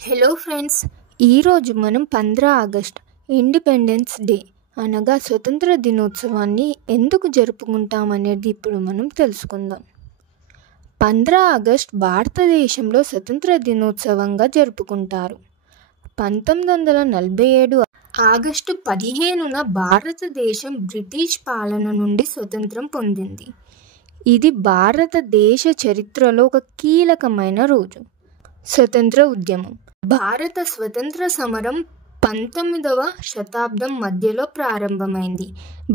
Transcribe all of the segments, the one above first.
Hello friends, ఈరోజు మనం 15 August independence day అనగా స్వతంత్ర దినోత్సవాన్ని ఎందుకు జరుపుకుంటామనేది ఇప్పుడు మనం తెలుసుకుందాం. 15 ఆగస్ట్ భారతదేశంలో స్వతంత్ర దినోత్సవంగా జరుపుకుంటారు. 1947 ఆగస్టు 15న భారతదేశం బ్రిటిష్ పాలన నుండి స్వతంత్రం పొందింది. ఇది భారతదేశ చరిత్రలో ఒక కీలకమైన రోజు. స్వతంత్ర ఉద్యమం. భారత స్వతంత్ర సమరం 19వ శతాబ్దం మధ్యలో ప్రారంభమైంది.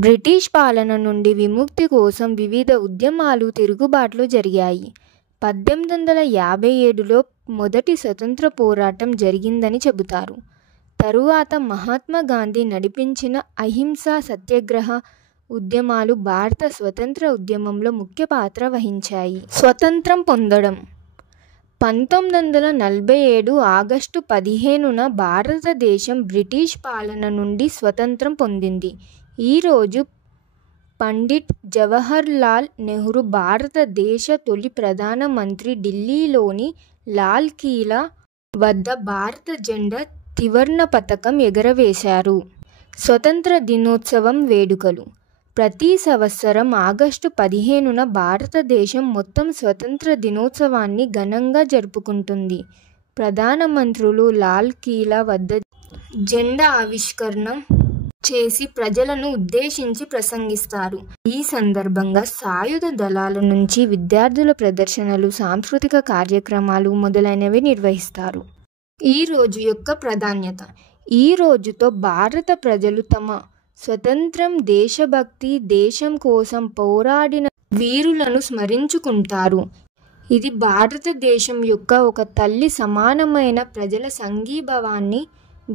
బ్రిటిష్ పాలన నుండి విముక్తి కోసం వివిధ ఉద్యమాలు, తిరుగుబాట్లు జరిగాయి. 1857లో మొదటి స్వతంత్ర పోరాటం జరిగిందని చెబుతారు. తరువాత మహాత్మా గాంధీ నడిపించిన అహింసా సత్యాగ్రహ ఉద్యమాలు భారత స్వతంత్ర ఉద్యమంలో ముఖ్య పాత్ర వహించాయి. స్వతంత్రం పొందడం. 1947 ఆగస్టు 15న భారతదేశం బ్రిటిష్ పాలన నుండి స్వతంత్రం పొందింది. ఈరోజు పండిట్ జవహర్ లాల్ నెహ్రూ భారతదేశ తొలి ప్రధానమంత్రి ఢిల్లీలోని లాల్ కిలా వద్ద భారత జెండా త్రివర్ణ పతాకం ఎగురవేశారు. స్వతంత్ర దినోత్సవం వేడుకలు. ప్రతి సంవత్సరం ఆగస్టు 15న భారతదేశం మొత్తం స్వతంత్ర దినోత్సవాన్ని ఘనంగా జరుపుకుంటుంది. ప్రధానమంత్రులు లాల్ కిలా వద్ద జెండా ఆవిష్కరణ చేసి ప్రజలను ఉద్దేశించి ప్రసంగిస్తారు. ఈ సందర్భంగా సాయుధ దళాల నుంచి విద్యార్థుల ప్రదర్శనలు, సాంస్కృతిక కార్యక్రమాలు మొదలైనవి నిర్వహిస్తారు. ఈ రోజు యొక్క ప్రాధాన్యత. ఈ రోజుతో భారత ప్రజలు తమ స్వతంత్రం, దేశభక్తి, దేశం కోసం పోరాడిన వీరులను స్మరించుకుంటారు. ఇది భారతదేశం యొక్క ఒక తల్లి సమానమైన ప్రజల సంఘీభావాన్ని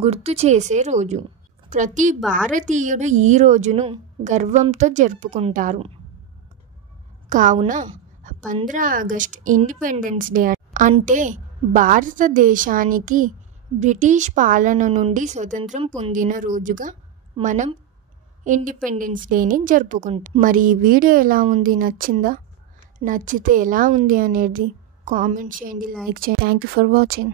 గుర్తు చేసే రోజు. ప్రతి భారతీయుడు ఈ రోజును గర్వంతో జరుపుకుంటారు. కావున 15 ఆగస్ట్ ఇండిపెండెన్స్ డే అంటే భారతదేశానికి బ్రిటిష్ పాలన నుండి స్వతంత్రం పొందిన రోజుగా మనం ఇండిపెండెన్స్ డేని జరుపుకుంటాం. మరి ఈ వీడియో ఎలా ఉంది? నచ్చిందా? నచ్చితే ఎలా ఉంది అనేది కామెంట్ చేయండి, లైక్ చేయండి. Thank you for watching.